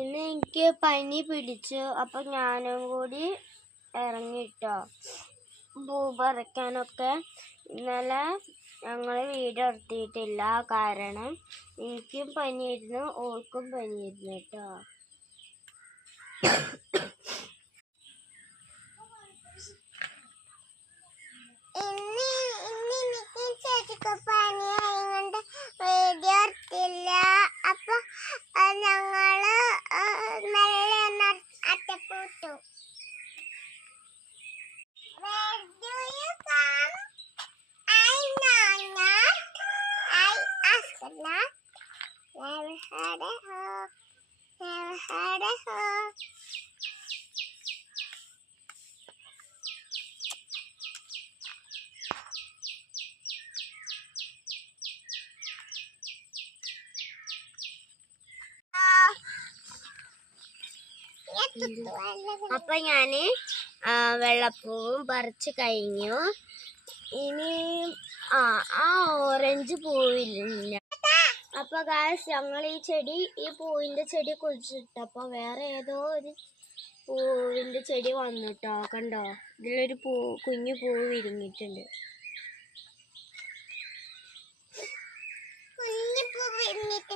ഇന്ന് എനിക്ക് പനി പിടിച്ചു. അപ്പം ഞാനും കൂടി ഇറങ്ങിട്ടോ പൂ പറിക്കാനൊക്കെ. ഇന്നലെ ഞങ്ങൾ വീടെടുത്തിട്ടില്ല, കാരണം എനിക്കും പനിയായിരുന്നു, ഓൾക്കും പനിയായിരുന്നു കേട്ടോ. അപ്പൊ ഞാന് വെള്ളപ്പൂവും പറിച്ച് കഴിഞ്ഞു. ഇനി ആ ഓറഞ്ച് പൂവില്ല. അപ്പൊ ഗായ്സ്, ഞങ്ങൾ ഈ പൂവിന്റെ ചെടി കുഴിച്ചിട്ടപ്പോ വേറെ ഏതോ ഒരു പൂവിന്റെ ചെടി വന്നിട്ടോ. കണ്ടോ, ഇതിലൊരു കുഞ്ഞു പൂവ് വിരിഞ്ഞിട്ടുണ്ട്. കുഞ്ഞു പൂ വിരിഞ്ഞിട്ട്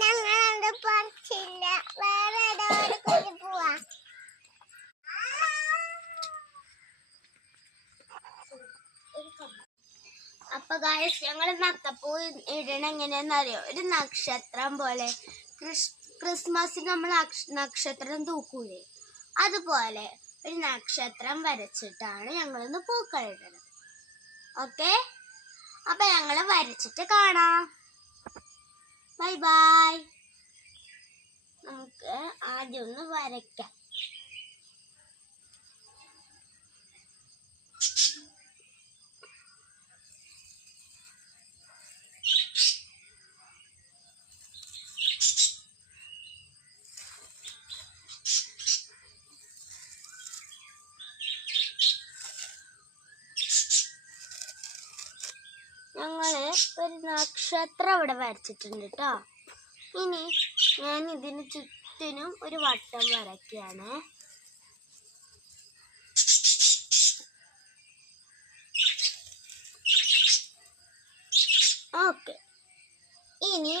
ഞങ്ങളത് പറിച്ചില്ല, വേറെ ഏതോ ഒരു കുഞ്ഞു പൂവാ. അപ്പൊ ഗായ്സ്, ഞങ്ങൾ നത്തപ്പൂ ഇടണ എങ്ങനെയാന്നറിയോ? ഒരു നക്ഷത്രം പോലെ. ക്രിസ്മസിന് നമ്മൾ നക്ഷത്രം തൂക്കൂലേ, അതുപോലെ ഒരു നക്ഷത്രം വരച്ചിട്ടാണ് ഞങ്ങളിന്ന് പൂക്കൾ ഇടുന്നത്. ഓക്കെ, അപ്പൊ ഞങ്ങള് വരച്ചിട്ട് കാണാം. Bye bye. നമുക്ക് ആദ്യം ഒന്ന് വരയ്ക്കാം. ഞങ്ങള് ഒരു നക്ഷത്രം ഇവിടെ വരച്ചിട്ടുണ്ട് കേട്ടോ. ഇനി ഞാൻ ഇതിന് ചുറ്റിനും ഒരു വട്ടം വരയ്ക്കുകയാണ്. ഓക്കെ, ഇനി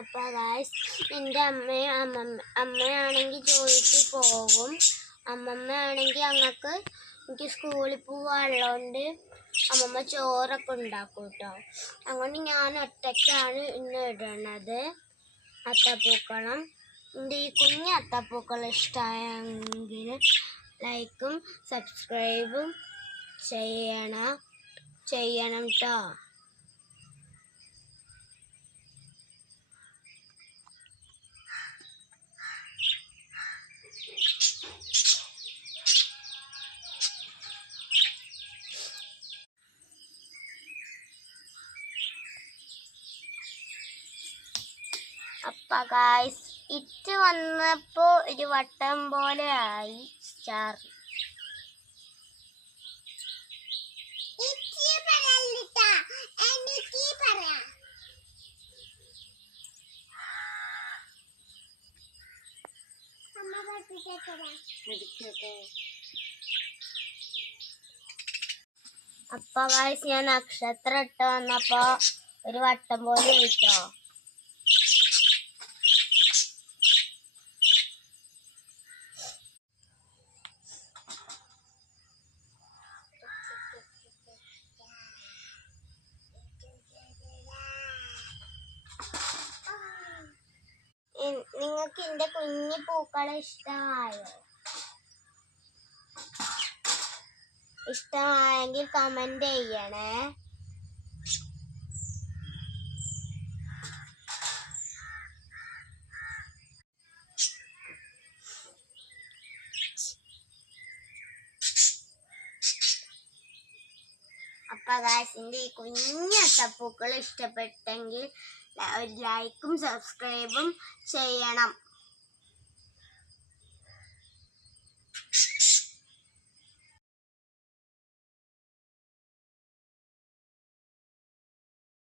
അപ്പൊ ഗായ്സ്, എൻ്റെ അമ്മയാണെങ്കിൽ ജോലിക്ക് പോകും. അമ്മമ്മയാണെങ്കിൽ എനിക്ക് സ്കൂളിൽ പോവാനുള്ളതുകൊണ്ട് അമ്മമ്മ ചോറൊക്കെ ഉണ്ടാക്കും കേട്ടോ. അതുകൊണ്ട് ഞാൻ ഒറ്റയ്ക്കാണ് ഇന്ന് ഇടണത് അത്തപ്പൂക്കളം. എൻ്റെ ഈ കുഞ്ഞ് അത്തപ്പൂക്കളം ഇഷ്ടമായെങ്കിൽ ലൈക്കും സബ്സ്ക്രൈബും ചെയ്യണം കേട്ടോ. അപ്പൊ ഗായ്സ്, ഇറ്റ് വന്നപ്പോ ഒരു വട്ടം പോലെ ആയി സ്റ്റാർ. അപ്പൊ ഗായ്സ്, ഞാൻ നക്ഷത്രം ഇട്ട് വന്നപ്പോ ഒരു വട്ടം പോലെ ഇട്ടോ. നിങ്ങൾക്ക് എൻ്റെ കുഞ്ഞു പൂക്കളെ ഇഷ്ടമായോ? ഇഷ്ടമായെങ്കിൽ കമന്റ് ചെയ്യണേ. അപ്പൊ ഗായ്സ്, എൻ്റെ ഈ കുഞ്ഞു അത്തപ്പൂക്കൾ ഇഷ്ടപ്പെട്ടെങ്കിൽ ഒരു ലൈക്കും സബ്സ്ക്രൈബും ചെയ്യണം.